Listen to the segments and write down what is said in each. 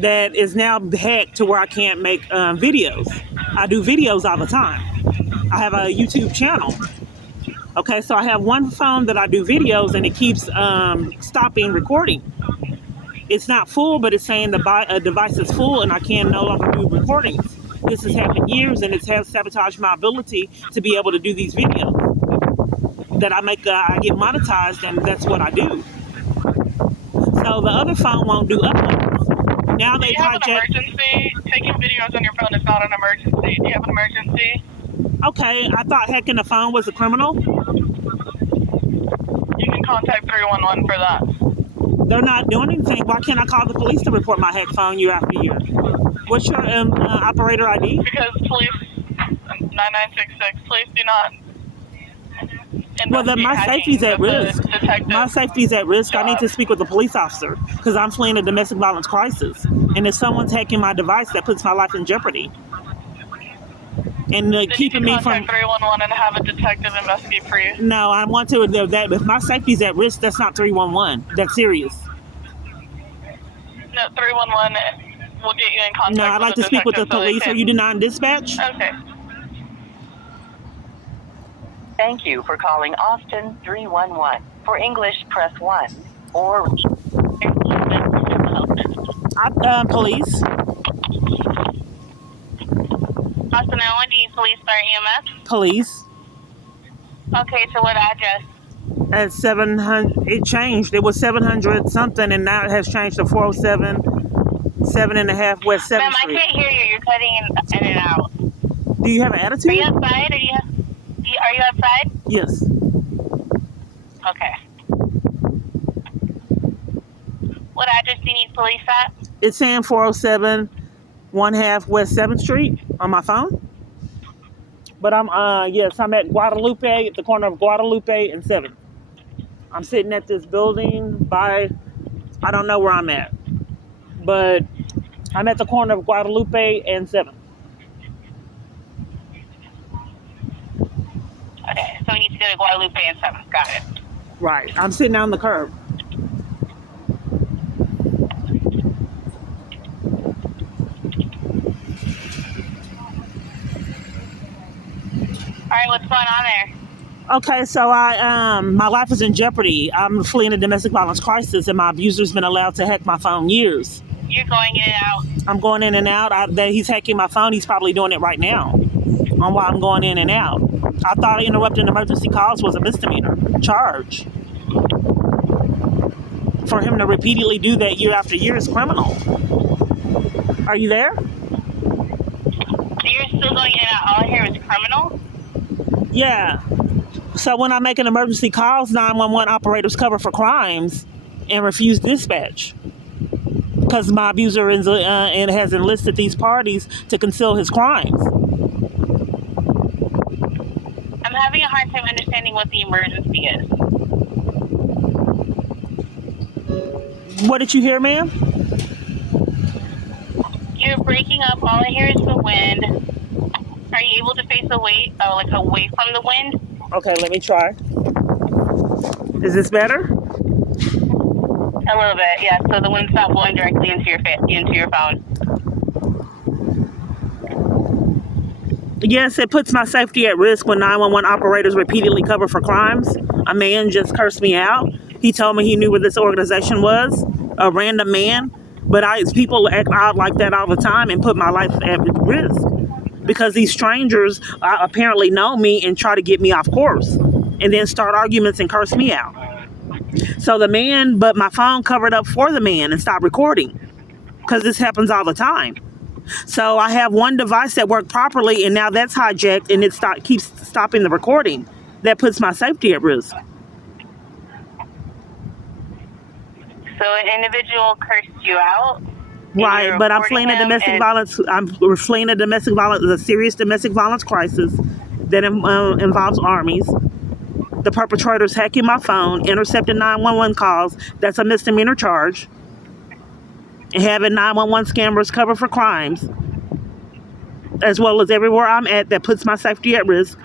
that is now hacked to where I can't make videos. I do videos all the time. I have a YouTube channel. Okay, so I have one phone that I do videos, and it keeps stopping recording. It's not full, but it's saying the device is full, and I can no longer do recordings. This has happened years, and it has sabotaged my ability to be able to do these videos that I make. I get monetized, and that's what I do. So the other phone won't do uploads. Now Do they you have an hijack. emergency? Taking videos on your phone is not an emergency. Do you have an emergency? Okay, I thought hacking the phone was a criminal. You can contact 311 for that. They're not doing anything. Why can't I call the police to report my hacked phone year after year? What's your operator ID? Because police, 9966, police do not Well, then my safety's at risk. detective. My safety's at risk. I need to speak with a police officer because I'm fleeing a domestic violence crisis. And if someone's hacking my device, that puts my life in jeopardy. And keeping me from... Contact 311 and have a detective investigate for you. No, I want to do that. If my safety's at risk, that's not 311. That's serious. No, 311 will get you in contact. No, I'd like to speak with the police. Are you denying dispatch? Okay. Thank you for calling Austin 311. For English, press 1 or Police. Austin, I need police or EMS. Police. Okay, so what address? At 700, it changed. It was 700 something, and now it has changed to 407, 7.5 West 7th Ma'am, Street. I can't hear you. You're cutting in and out. Do you have an attitude? Are you outside? Are you outside? Yes. Okay. What address do you need police at? It's saying 407, 1/2 West 7th Street on my phone. But I'm at Guadalupe, at the corner of Guadalupe and 7th. I'm sitting at this building by, I don't know where I'm at, but I'm at the corner of Guadalupe and 7th. Okay, so we need to go to Guadalupe and 7th. Got it. Right. I'm sitting on the curb. All right, what's going on there? Okay, so my life is in jeopardy. I'm fleeing a domestic violence crisis, and my abuser's been allowed to hack my phone years. You're going in and out. I'm going in and out. He's hacking my phone. He's probably doing it right now on why I'm going in and out. I thought interrupting emergency calls was a misdemeanor charge. For him to repeatedly do that year after year is criminal. Are you there? So you're still going in and out. All I hear is criminal? Yeah. So when I make an emergency calls, 911 operators cover for crimes and refuse dispatch because my abuser and has enlisted these parties to conceal his crimes. I'm having a hard time understanding what the emergency is. What did you hear, ma'am? You're breaking up. All I hear is the wind. Are you able to face away from the wind? Okay, let me try. Is this better? A little bit, yeah. So the wind's not blowing directly into your phone. Yes, it puts my safety at risk when 911 operators repeatedly cover for crimes. A man just cursed me out. He told me he knew where this organization was, a random man. But people act out like that all the time and put my life at risk because these strangers apparently know me and try to get me off course and then start arguments and curse me out. So but my phone covered up for the man and stopped recording because this happens all the time. So I have one device that worked properly, and now that's hijacked, and it keeps stopping the recording. That puts my safety at risk. So an individual cursed you out? Right, but I'm fleeing a domestic violence. We're fleeing a serious domestic violence crisis that involves armies. The perpetrator's hacking my phone, intercepting 911 calls. That's a misdemeanor charge. And having 911 scammers cover for crimes, as well as everywhere I'm at, that puts my safety at risk.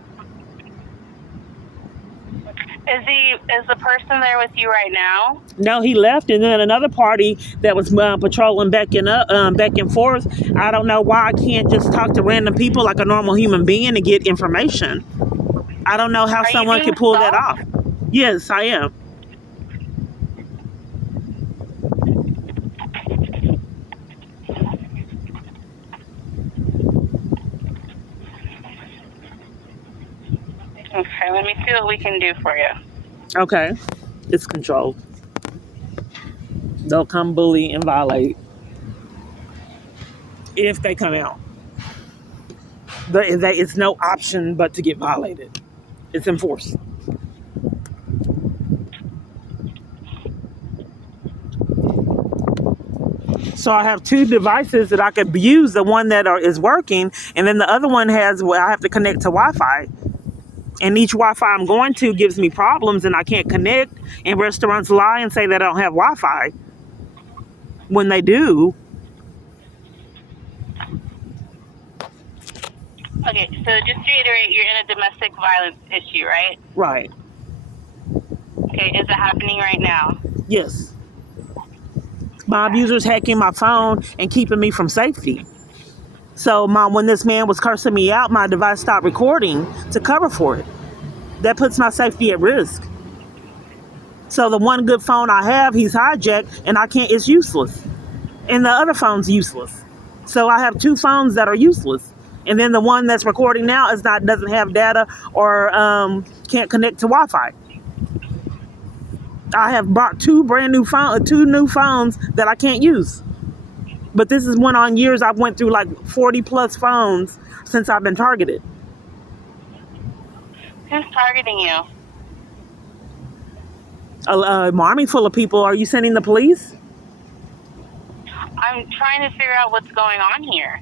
Is Is the person there with you right now? No, he left, and then another party that was patrolling back and forth. I don't know why I can't just talk to random people like a normal human being and get information. I don't know how Are you someone being can pull that stalked? off. Yes, I am. Okay, let me see what we can do for you. Okay, it's controlled. They'll come bully and violate if they come out. It's no option but to get violated. It's enforced. So I have two devices that I could use. The one that is working, and then the other one has where I have to connect to Wi-Fi. And each Wi-Fi I'm going to gives me problems, and I can't connect. And restaurants lie and say they don't have Wi-Fi when they do. Okay, so just to reiterate, you're in a domestic violence issue, right? Right. Okay, is it happening right now? Yes. My abuser's hacking my phone and keeping me from safety. So when this man was cursing me out, my device stopped recording to cover for it. That puts my safety at risk. So the one good phone I have, he's hijacked, and I can't. It's useless. And the other phone's useless. So I have two phones that are useless. And then the one that's recording now doesn't have data or can't connect to Wi-Fi. I have bought two new phones that I can't use. But this is went on years. I've went through like 40 plus phones since I've been targeted. Who's targeting you? An army full of people. Are you sending the police? I'm trying to figure out what's going on here.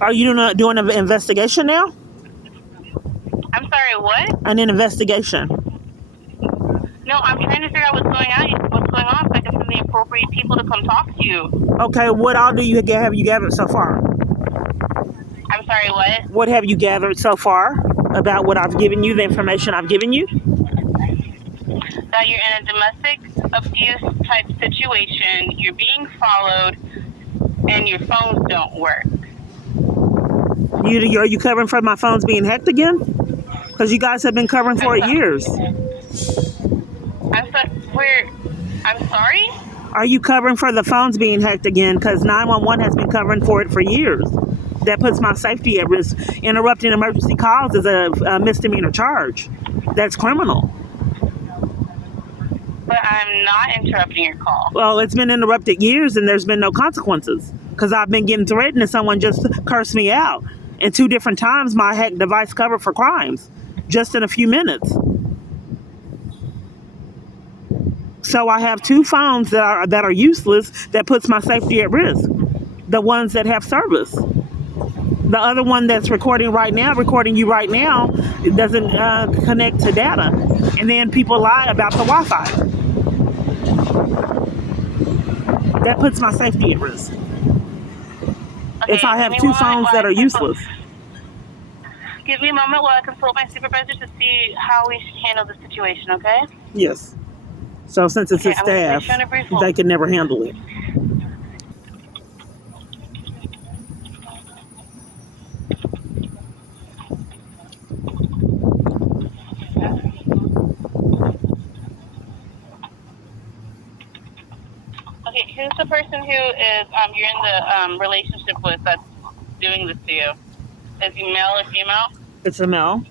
Are you doing an investigation now? I'm sorry, what? An investigation. No, I'm trying to figure out what's going on so I can send the appropriate people to come talk to you. Okay, what all have you gathered so far? I'm sorry, what? What have you gathered so far about what I've given you, the information I've given you? That you're in a domestic abuse type situation, you're being followed, and your phones don't work. Are you covering for my phones being hacked again? Because you guys have been covering for it years. I'm sorry? Are you covering for the phones being hacked again? Because 911 has been covering for it for years. That puts my safety at risk. Interrupting emergency calls is a misdemeanor charge. That's criminal. But I'm not interrupting your call. Well, it's been interrupted years and there's been no consequences. Because I've been getting threatened and someone just cursed me out. And 2 different times my hacked device covered for crimes. Just in a few minutes. So I have 2 phones that are useless that puts my safety at risk. The ones that have service. The other one that's recording you right now, it doesn't connect to data. And then people lie about the Wi-Fi. That puts my safety at risk. Okay, If I have 2 phones that are useless. Give me a moment while I consult my supervisor to see how we should handle the situation, okay? Yes. So since it's a I'm gonna staff, place you on a brief hold. they can never handle it. Okay, who's the person who is you're in the relationship with that's doing this to you? Is he male or female? It's a male.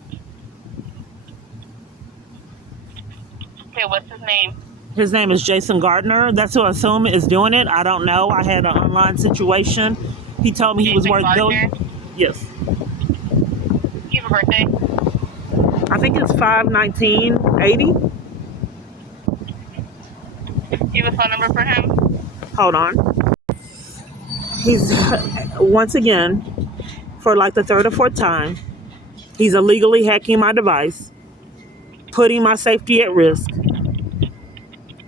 Okay, what's his name? His name is Jason Gardner. That's who I assume is doing it. I don't know. I had an online situation. He told me he was worth Gardner? Yes. Do you have a birthday? I think it's 5/19/80. Do you have a phone number for him? Hold on. He's once again, for like the 3rd or 4th time, he's illegally hacking my device, putting my safety at risk,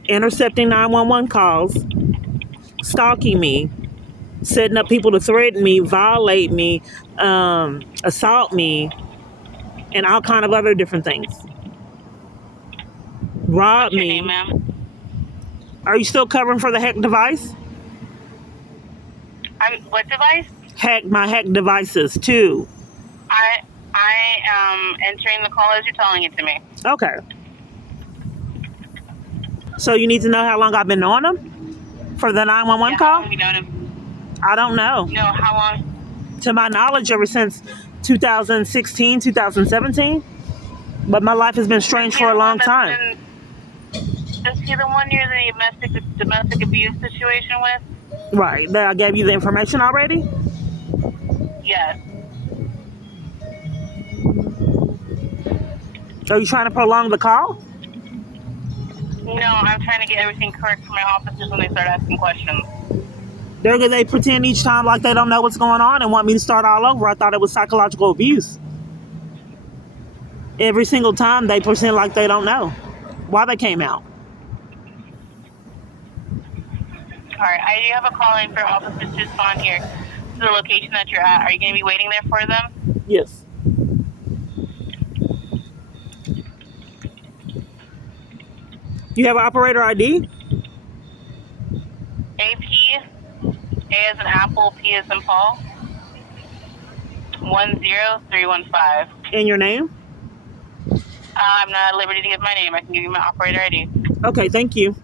intercepting 911 calls, stalking me, setting up people to threaten me, violate me, assault me, and all kind of other different things. Robbed What's your me. name, ma'am? Are you still covering for the hack device? What device? My hack devices too. I am entering the call as you're telling it to me. Okay. So you need to know how long I've been on them for the 911 Yeah, how call? long have you known him? I don't know. No, how long? To my knowledge, ever since 2016, 2017. But my life has been strange for a long time. Is he the one you're the domestic abuse situation with? Right. That I gave you the information already? Yes. Are you trying to prolong the call? No, I'm trying to get everything correct for my officers when they start asking questions. They pretend each time like they don't know what's going on and want me to start all over. I thought it was psychological abuse. Every single time they pretend like they don't know why they came out. All right, I do have a call in for officers to respond here to the location that you're at. Are you going to be waiting there for them? Yes. You have an operator ID? AP, A as in Apple, P as in Paul, 10315. And your name? I'm not at liberty to give my name. I can give you my operator ID. Okay, thank you.